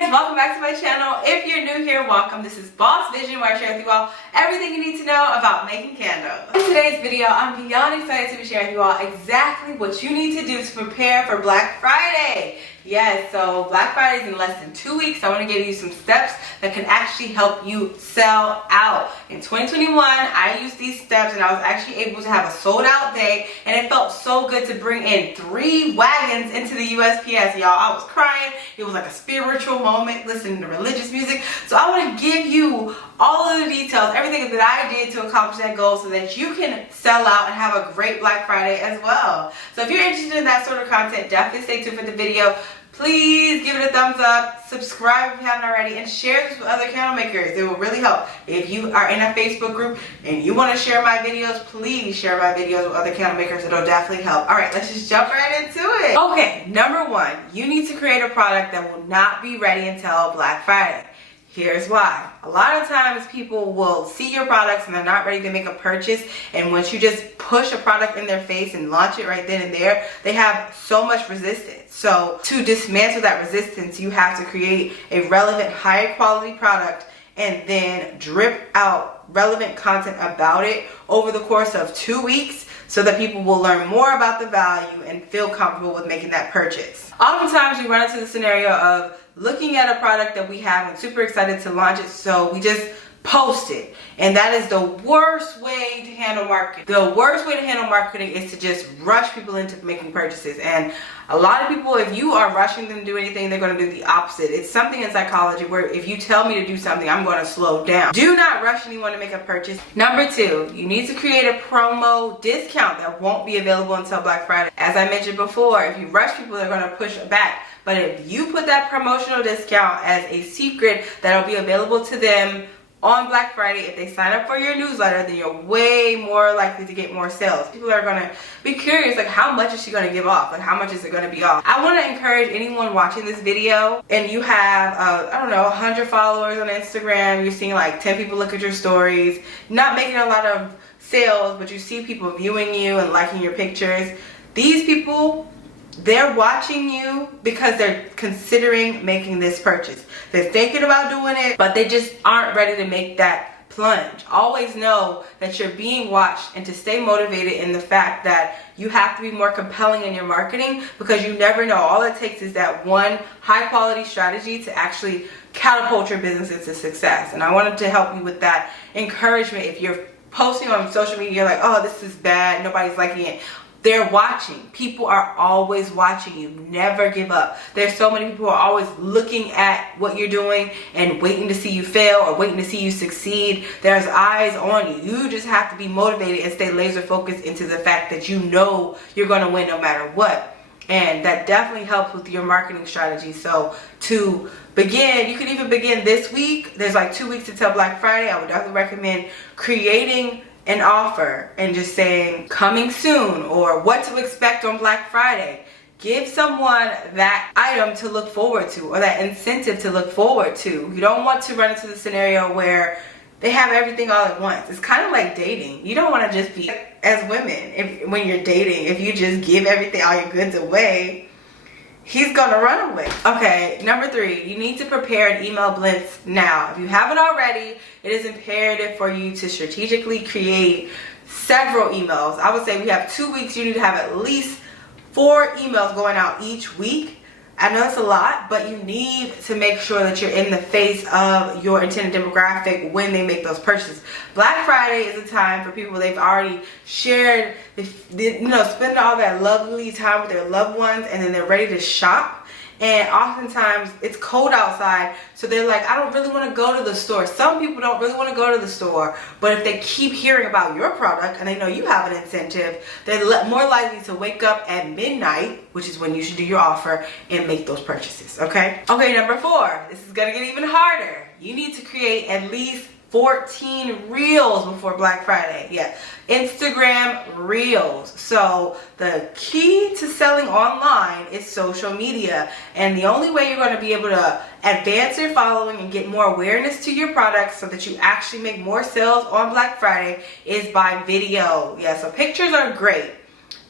guys, welcome back to my channel. If you're new here, welcome. This is Boss Vision, where I share with you all everything you need to know about making candles. In today's video, I'm beyond excited to be sharing with you all exactly what you need to do to prepare for Black Friday. Yes, so Black Friday is in less than 2 weeks. I want to give you some steps that can actually help you sell out. In 2021, I used these steps and I was actually able to have a sold out day, and it felt so good to bring in 3 wagons into the USPS, y'all. I was crying. It was like a spiritual moment, listening to religious music. So I want to give you all of the details, everything that I did to accomplish that goal so that you can sell out and have a great Black Friday as well. So if you're interested in that sort of content, definitely stay tuned for the video. Please give it a thumbs up, subscribe if you haven't already, and share this with other candle makers. It will really help. If you are in a Facebook group and you want to share my videos, please share my videos with other candle makers. It'll definitely help. Alright, let's just jump right into it. Okay, number 1, you need to create a product that will not be ready until Black Friday. Here's why. A lot of times people will see your products and they're not ready to make a purchase, and once you just push a product in their face and launch it right then and there, they have so much resistance. So to dismantle that resistance, you have to create a relevant, high quality product and then drip out relevant content about it over the course of 2 weeks so that people will learn more about the value and feel comfortable with making that purchase. Oftentimes we run into the scenario of looking at a product that we have and super excited to launch it, so we just post it. And that is the worst way to handle marketing. The worst way to handle marketing is to just rush people into making purchases. And a lot of people, if you are rushing them to do anything, they're going to do the opposite. It's something in psychology where if you tell me to do something, I'm going to slow down. Do not rush anyone to make a purchase. Number 2, you need to create a promo discount that won't be available until Black Friday. As I mentioned before, if you rush people, they're going to push back. But if you put that promotional discount as a secret that'll be available to them on Black Friday, if they sign up for your newsletter, then you're way more likely to get more sales. People are going to be curious, like, how much is she going to give off? Like, how much is it going to be off? I want to encourage anyone watching this video and you have, I don't know, 100 followers on Instagram, you're seeing like 10 people look at your stories, not making a lot of sales, but you see people viewing you and liking your pictures. These people, they're watching you because they're considering making this purchase. They're thinking about doing it, but they just aren't ready to make that plunge. Always know that you're being watched, and to stay motivated in the fact that you have to be more compelling in your marketing, because you never know. All it takes is that one high quality strategy to actually catapult your business into success. And I wanted to help you with that encouragement. If you're posting on social media, you're like, oh, this is bad, nobody's liking it. They're watching. People are always watching you. Never give up. There's so many people who are always looking at what you're doing and waiting to see you fail or waiting to see you succeed. There's eyes on you. You just have to be motivated and stay laser focused into the fact that you know you're going to win no matter what. And that definitely helps with your marketing strategy. So to begin, you can even begin this week. There's like 2 weeks until Black Friday. I would definitely recommend creating an offer and just saying coming soon or what to expect on Black Friday. Give someone that item to look forward to or that incentive to look forward to. You don't want to run into the scenario where they have everything all at once. It's kind of like dating. You don't want to just be, as women, when you're dating, if you just give everything, all your goods away, he's gonna run away. Okay, number 3, you need to prepare an email blitz now. If you haven't already, it is imperative for you to strategically create several emails. I would say we have 2 weeks. You need to have at least 4 emails going out each week. I know it's a lot, but you need to make sure that you're in the face of your intended demographic when they make those purchases. Black Friday is a time for people they've already shared, spend all that lovely time with their loved ones, and then they're ready to shop. And oftentimes it's cold outside, so they're like, I don't really want to go to the store. Some people don't really want to go to the store, but if they keep hearing about your product and they know you have an incentive, they're more likely to wake up at midnight, which is when you should do your offer, and make those purchases. Okay, number 4, this is gonna get even harder. You need to create at least 14 reels before Black Friday. Yeah, Instagram reels. So the key to selling online is social media, and the only way you're going to be able to advance your following and get more awareness to your products so that you actually make more sales on Black Friday is by video. Yeah, so pictures are great,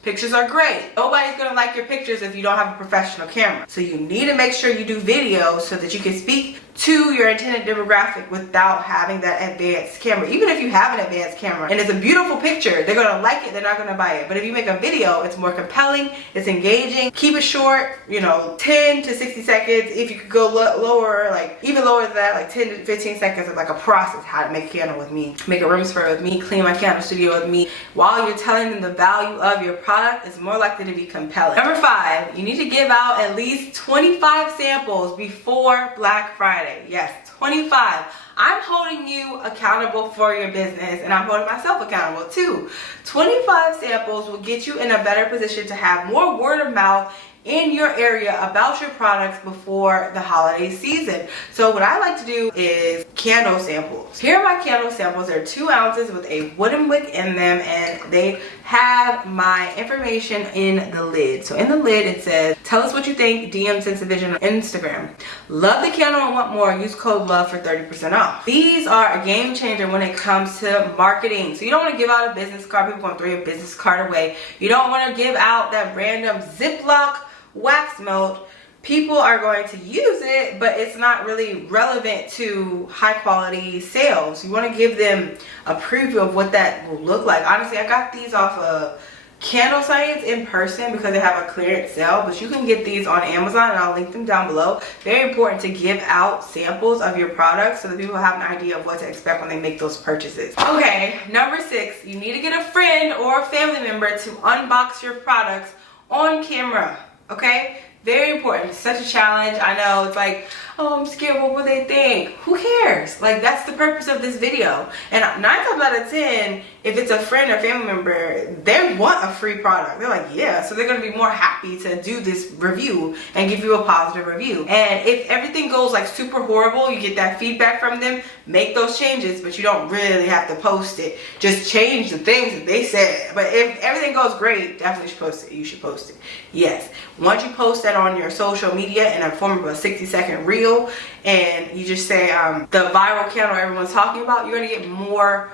Pictures are great. Nobody's gonna like your pictures if you don't have a professional camera. So you need to make sure you do video so that you can speak to your intended demographic without having that advanced camera. Even if you have an advanced camera and it's a beautiful picture, they're gonna like it, they're not gonna buy it. But if you make a video, it's more compelling, it's engaging. Keep it short, you know, 10 to 60 seconds. If you could go lower, like even lower than that, like 10 to 15 seconds of like a process, how to make a candle with me, make a room spray with me, clean my candle studio with me. While you're telling them the value of your product, it's more likely to be compelling. Number 5, you need to give out at least 25 samples before Black Friday. Yes, 25. I'm holding you accountable for your business, and I'm holding myself accountable too. 25 samples will get you in a better position to have more word of mouth in your area about your products before the holiday season. So what I like to do is candle samples. Here are my candle samples. They're 2 ounces with a wooden wick in them, and they have my information in the lid. So in the lid it says, tell us what you think, DM Sense of Vision on Instagram. Love the candle and want more, use code LOVE for 30% off. These are a game changer when it comes to marketing. So you don't want to give out a business card. People want to throw your business card away. You don't want to give out that random Ziploc wax melt. People are going to use it, but it's not really relevant to high quality sales. You want to give them a preview of what that will look like. Honestly, I got these off of Candle Science in person because they have a clearance sale, but you can get these on Amazon, and I'll link them down below. Very important to give out samples of your products so that people have an idea of what to expect when they make those purchases. Okay, number 6, you need to get a friend or a family member to unbox your products on camera. Okay, very important. It's such a challenge. I know it's like, oh, I'm scared, what will they think? Who cares? Like, that's the purpose of this video. And 9 times out of 10, if it's a friend or family member, they want a free product. They're like, yeah, so they're gonna be more happy to do this review and give you a positive review. And if everything goes like super horrible, you get that feedback from them, make those changes, but you don't really have to post it. Just change the things that they said. But if everything goes great, definitely should post it. You should post it. Yes. Once you post that on your social media in a form of a 60-second reel, and you just say the viral candle everyone's talking about, you're gonna get more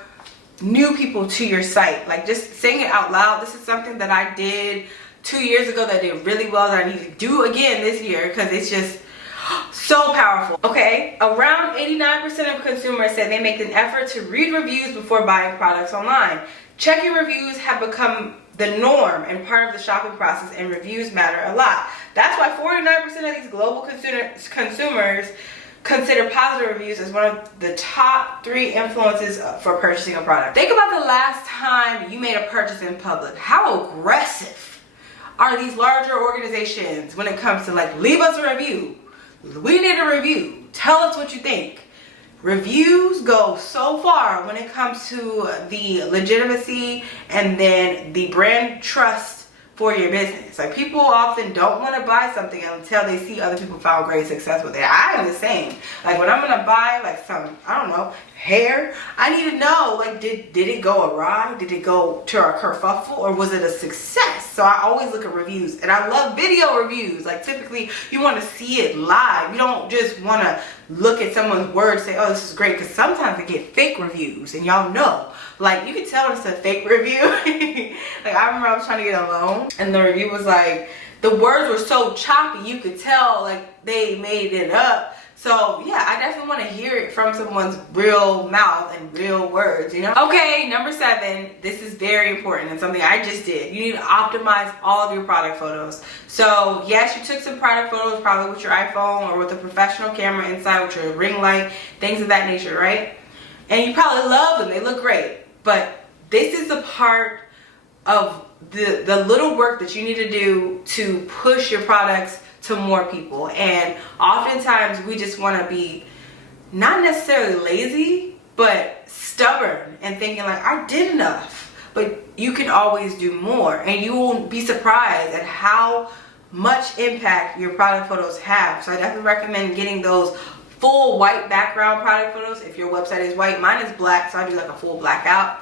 new people to your site. Like, just saying it out loud. This is something that I did 2 years ago that did really well, that I need to do again this year because it's just so powerful. Okay, around 89% of consumers said they make an effort to read reviews before buying products online. Checking reviews have become the norm and part of the shopping process, and reviews matter a lot. That's why 49% of these global consumers consider positive reviews as one of the top 3 influences for purchasing a product. Think about the last time you made a purchase in public. How aggressive are these larger organizations when it comes to like, leave us a review. We need a review. Tell us what you think. Reviews go so far when it comes to the legitimacy and then the brand trust for your business. Like, people often don't want to buy something until they see other people found great success with it. I am the same. Like, when I'm gonna buy like some, I don't know, hair, I need to know, like, did it go awry? Did it go to a kerfuffle, or was it a success? So I always look at reviews, and I love video reviews. Like, typically you want to see it live. You don't just want to look at someone's words and say, oh, this is great, because sometimes they get fake reviews, and y'all know. Like, you can tell it's a fake review. Like, I remember I was trying to get a loan, and the review was like, the words were so choppy, you could tell like they made it up. So yeah, I definitely want to hear it from someone's real mouth and real words, you know? Okay, number 7, this is very important and something I just did. You need to optimize all of your product photos. So yes, you took some product photos probably with your iPhone or with a professional camera inside with your ring light, things of that nature, right? And you probably love them, they look great. But this is a part of the little work that you need to do to push your products to more people. And oftentimes we just want to be not necessarily lazy, but stubborn and thinking like, I did enough. But you can always do more, and you will be surprised at how much impact your product photos have. So I definitely recommend getting those full white background product photos if your website is white. Mine is black, so I do like a full blackout.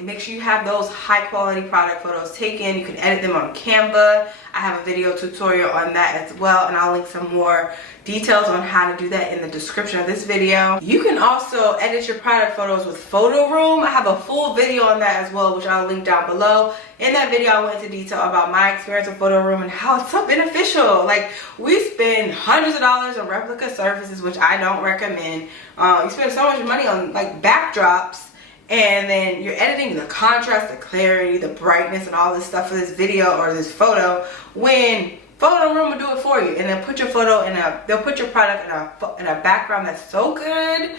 Make sure you have those high quality product photos taken. You can edit them on Canva. I have a video tutorial on that as well, and I'll link some more details on how to do that in the description of this video. You can also edit your product photos with Photo Room. I have a full video on that as well, which I'll link down below. In that video, I went into detail about my experience with Photo Room and how it's so beneficial. Like, we spend hundreds of dollars on replica surfaces, which I don't recommend. You spend so much money on like backdrops, and then you're editing the contrast, the clarity, the brightness, and all this stuff for this video or this photo, when Photo Room will do it for you. And they'll put your photo in they'll put your product in a background that's so good,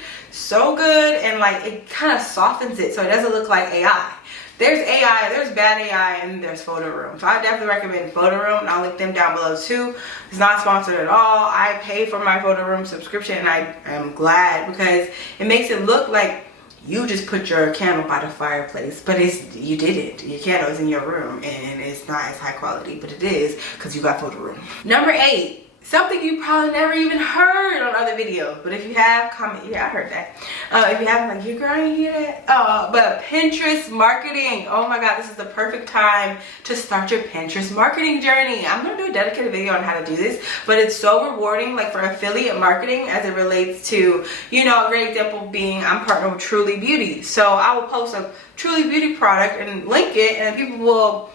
and like it kind of softens it so it doesn't look like AI. There's AI, there's bad AI, and there's Photo Room. So I definitely recommend Photo Room, and I'll link them down below too. It's not sponsored at all. I pay for my Photo Room subscription, and I am glad, because it makes it look like you just put your candle by the fireplace, but you didn't. Your candle is in your room, and it's not as high quality, but it is because you got Photo Room. Number 8. Something you probably never even heard on other videos, but if you have, comment. Yeah, I heard that. If you haven't, like, you girl ain't hear that. But Pinterest marketing. Oh my God, this is the perfect time to start your Pinterest marketing journey. I'm gonna do a dedicated video on how to do this, but it's so rewarding, like for affiliate marketing, as it relates to, you know, a great example being I'm partnered with Truly Beauty. So I will post a Truly Beauty product and link it, and people will.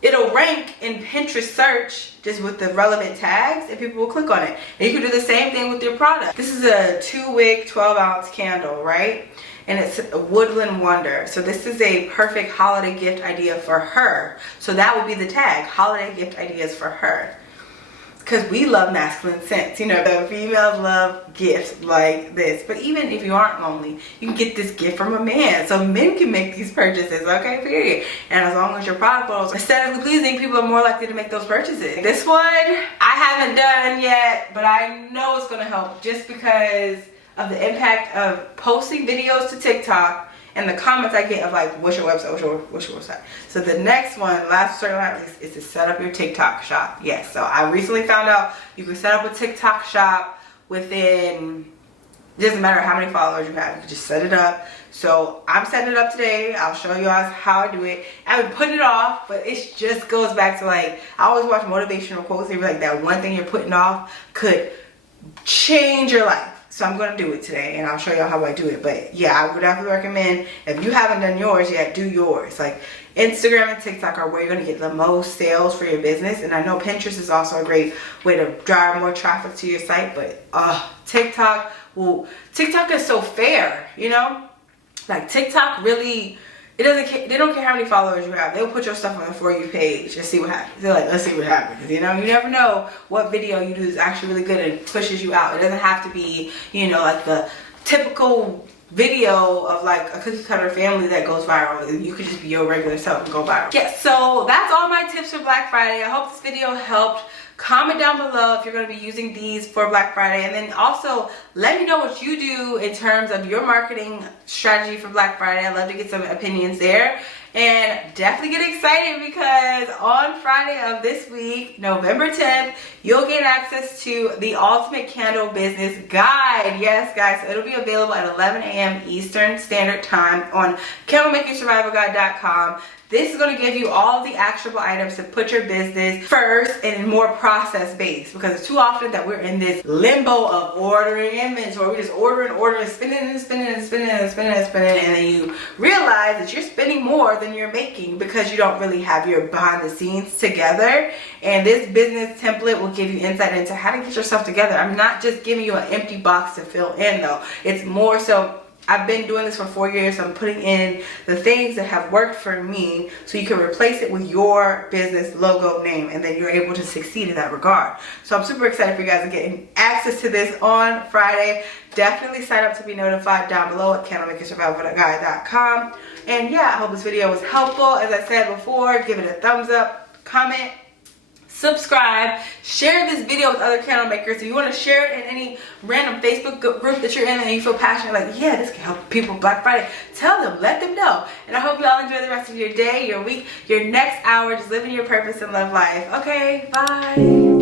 It'll rank in Pinterest search just with the relevant tags, and people will click on it. And you can do the same thing with your product. This is a 2-wick 12-ounce candle, right? And it's a Woodland Wonder. So this is a perfect holiday gift idea for her. So that would be the tag, holiday gift ideas for her. Because we love masculine scents. You know, the females love gifts like this. But even if you aren't lonely, you can get this gift from a man. So men can make these purchases, okay, period. And as long as your product photos are aesthetically pleasing, people are more likely to make those purchases. This one, I haven't done yet, but I know it's going to help just because of the impact of posting videos to TikTok and the comments I get of like, what's your website, what's your website. So the next one, last but not least, is to set up your TikTok shop. Yes, so I recently found out you can set up a TikTok shop within, it doesn't matter how many followers you have, you can just set it up. So I'm setting it up today. I'll show you guys how I do it. I've been putting it off, but it just goes back to, like, I always watch motivational quotes. They be like, that one thing you're putting off could change your life. So I'm going to do it today, and I'll show you how I do it. But yeah, I would definitely recommend, if you haven't done yours yet, do yours. Like, Instagram and TikTok are where you're going to get the most sales for your business. And I know Pinterest is also a great way to drive more traffic to your site. But TikTok, well, TikTok is so fair, you know? Like, TikTok really, it doesn't care, they don't care how many followers you have. They'll put your stuff on the For You page and see what happens. They're like, let's see what happens. You know, you never know what video you do is actually really good and pushes you out. It doesn't have to be, you know, like the typical video of like a cookie cutter family that goes viral. You could just be your regular self and go viral. Yeah, so that's all my tips for Black Friday. I hope this video helped. Comment down below if you're going to be using these for Black Friday, and then also let me know what you do in terms of your marketing strategy for Black Friday. I'd love to get some opinions there. And definitely get excited, because on Friday of this week, November 10th, you'll get access to the Ultimate Candle Business Guide. Yes, guys, so it'll be available at 11 a.m. Eastern Standard Time on candlemakersurvivalguide.com. This is going to give you all the actionable items to put your business first and more process based, because it's too often that we're in this limbo of ordering inventory. We just ordering, spending, and then you realize that you're spending more than you're making because you don't really have your behind the scenes together. And this business template will give you insight into how to get yourself together. I'm not just giving you an empty box to fill in, though. It's more so, I've been doing this for 4 years. So I'm putting in the things that have worked for me so you can replace it with your business logo name, and then you're able to succeed in that regard. So I'm super excited for you guys to get access to this on Friday. Definitely sign up to be notified down below at candlemakersurvivalguide.com. And yeah, I hope this video was helpful. As I said before, give it a thumbs up, comment, subscribe, share this video with other candle makers. If you want to share it in any random Facebook group that you're in and you feel passionate, like, yeah, this can help people Black Friday, tell them, let them know. And I hope you all enjoy the rest of your day, your week, your next hour, just living your purpose and love life. Okay, bye.